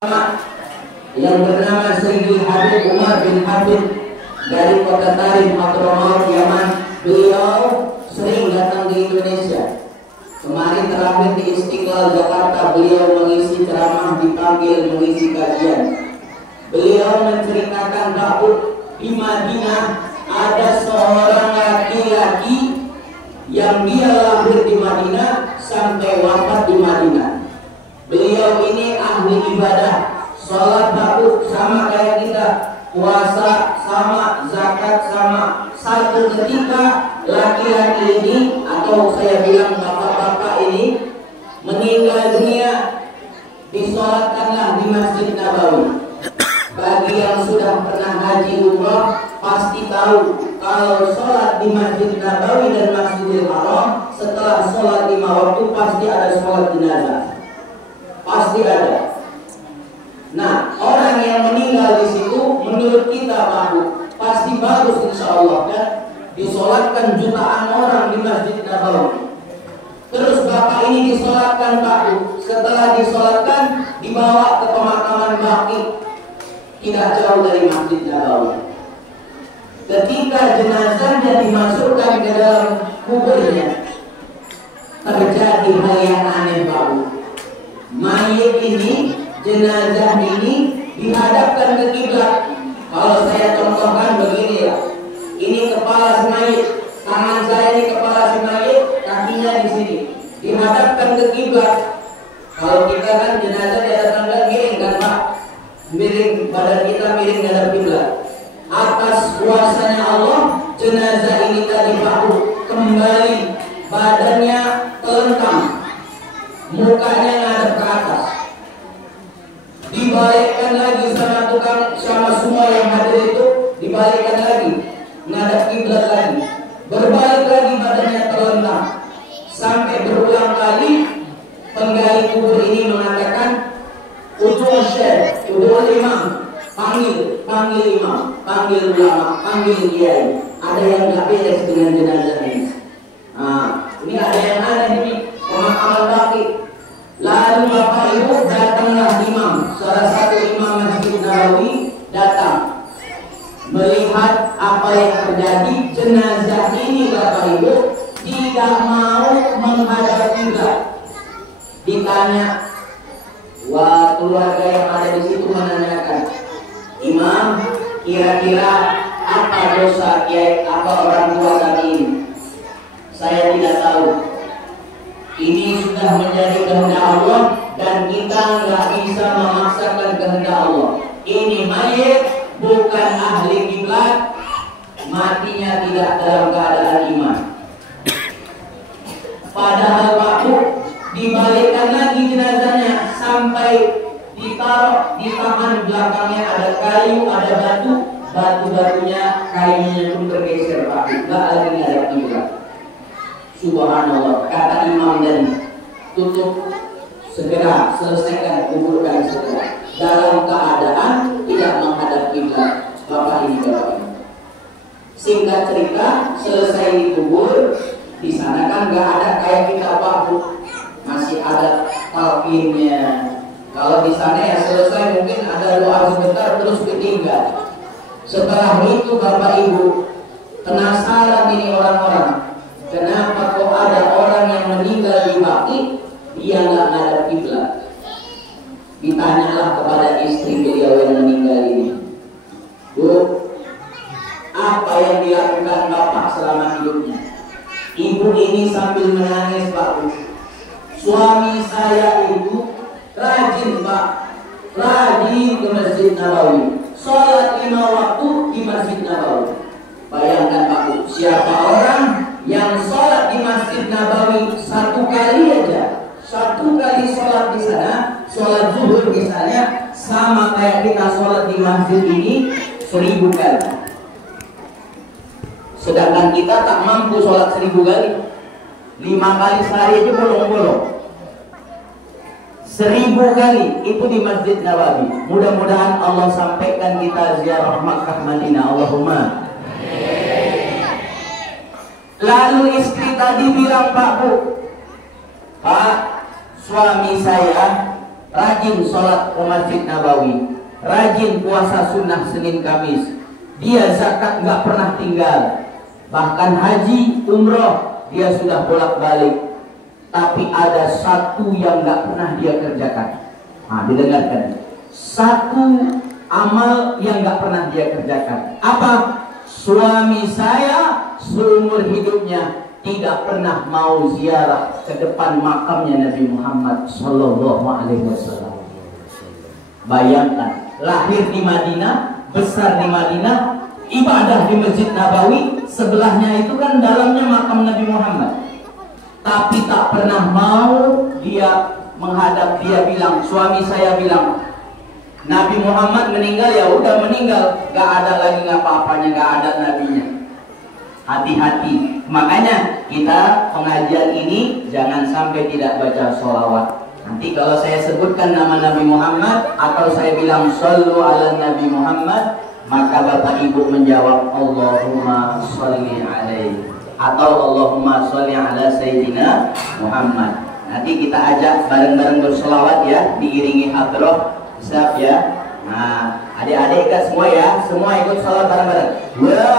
yang bernama Sayyidul Habib Umar bin Habib dari kota Tarim, Hadramaut, Yaman. Beliau sering datang di Indonesia. Kemarin terakhir di Istiqlal Jakarta, beliau mengisi ceramah, dipanggil mengisi kajian. Beliau menceritakan bahwa di Madinah ada seorang laki-laki yang dia lahir di Madinah sampai wafat di Madinah. Beliau ini ahli ibadah, sholat bagus sama kayak kita, puasa sama, zakat sama. Satu ketika laki-laki ini, atau saya bilang bapak-bapak ini, meninggal dunia, disolatkanlah di Masjid Nabawi. Bagi yang sudah pernah haji umrah pasti tahu kalau sholat di Masjid Nabawi dan Masjidil Haram, setelah sholat 5 waktu pasti ada sholat jenazah. Pasti ada. Nah, orang yang meninggal di situ menurut kita pasti bagus insya Allah kan, disolatkan jutaan orang di Masjid Nabawi. Terus bapak ini disolatkan setelah disolatkan dibawa ke pemakaman Baqi, tidak jauh dari Masjid Nabawi. Ketika jenazahnya dimasukkan ke dalam kuburnya, terjadi hal yang aneh Mayit ini, jenazah ini dihadapkan ke kiblat. Kalau saya contohkan begini ya, ini kepala si mayit, tangan saya ini kepala si mayit, kakinya di sini, dihadapkan ke kiblat. Kalau kita kan jenazah di atas tangga miring kan Pak, miring, badan kita miring menghadap kiblat. Atas kuasanya Allah, jenazah ini tadi kembali, badannya telentang, mukanya ngadep ke atas, dibalikkan lagi sama semua yang hadir itu, dibalikkan lagi ngadep kiblat lagi, berbalik lagi badannya terlentang, sampai berulang kali. Penggali kubur ini mengatakan, udul syekh, udul imam, panggil imam, panggil ulama, panggil kiai. Ada yang nggak beres dengan jenazah ini. Nah, ini ada yang aneh ini, pemakaman Baqi. Lalu Bapak Ibu datanglah imam, salah satu imam Masjid Nabawi datang melihat apa yang terjadi. Jenazah ini Bapak Ibu tidak mau menghadap kiblat. Ditanya, wah, keluarga yang ada di situ menanyakan, Imam, kira-kira apa dosa kiai, apa orang tua kami ini? Saya tidak tahu. Ini sudah menjadi kehendak Allah dan kita nggak bisa memaksakan kehendak Allah. Ini mayit bukan ahli kiblat, matinya tidak dalam keadaan iman. Padahal waktu dibalikkan lagi jenazahnya sampai ditaruh di tangan belakangnya ada kayu, ada batu-batunya, kayunya pun bergeser Pak, nggak lagi ada kiblat. Subhanallah, kata imam dan tutup segera, selesaikan, kuburkan segera, dalam keadaan tidak menghadap kiblat. Bapak ini. Singkat cerita, selesai dikubur, di sana kan nggak ada kayak kita Pak, masih ada talqinnya. Kalau di sana ya selesai mungkin ada doa sebentar terus ditinggal. Setelah itu Bapak Ibu penasaran ini orang-orang. Kenapa kok ada orang yang meninggal di Baqi, dia nggak ngadap kiblat? Ditanyalah kepada istri beliau yang meninggal ini, Bu, apa yang dilakukan Bapak selama hidupnya? Ibu ini sambil menangis Pak, suami saya itu rajin Pak, rajin ke Masjid Nabawi, sholat 5 waktu di Masjid Nabawi. Bayangkan Pak, siapa orang yang sholat di Masjid Nabawi satu kali aja, satu kali sholat di sana, sholat zuhur misalnya, sama kayak kita sholat di masjid ini 1000 kali. Sedangkan kita tak mampu sholat 1000 kali, 5 kali sehari aja bolong-bolong. 1000 kali itu di Masjid Nabawi. Mudah-mudahan Allah sampaikan kita ziarah Makkah Madinah. Allahumma. Lalu istri tadi bilang, Pak, Bu, Pak, suami saya rajin sholat ke Masjid Nabawi, rajin puasa sunnah Senin Kamis. Dia zakat nggak pernah tinggal, bahkan haji, umroh dia sudah bolak-balik. Tapi ada satu yang nggak pernah dia kerjakan. Nah, didengarkan. Satu amal yang nggak pernah dia kerjakan. Apa? Suami saya seumur hidupnya tidak pernah mau ziarah ke depan makamnya Nabi Muhammad Sallallahu Alaihi Wasallam. Bayangkan, lahir di Madinah, besar di Madinah, ibadah di Masjid Nabawi, sebelahnya itu kan dalamnya makam Nabi Muhammad. Tapi tak pernah mau dia menghadap, dia bilang, suami saya bilang, Nabi Muhammad meninggal, ya udah meninggal, gak ada lagi apa-apanya, gak ada nabinya. Hati-hati. Makanya kita pengajian ini jangan sampai tidak baca sholawat. Nanti kalau saya sebutkan nama Nabi Muhammad atau saya bilang shollu ala Nabi Muhammad, maka Bapak Ibu menjawab Allahumma sholli alaihi atau Allahumma sholli ala Sayyidina Muhammad. Nanti kita ajak bareng-bareng bersolawat ya, diiringi hadroh. Siap ya. Nah, adik-adik kan semua ya, semua ikut salat bareng-bareng. Ya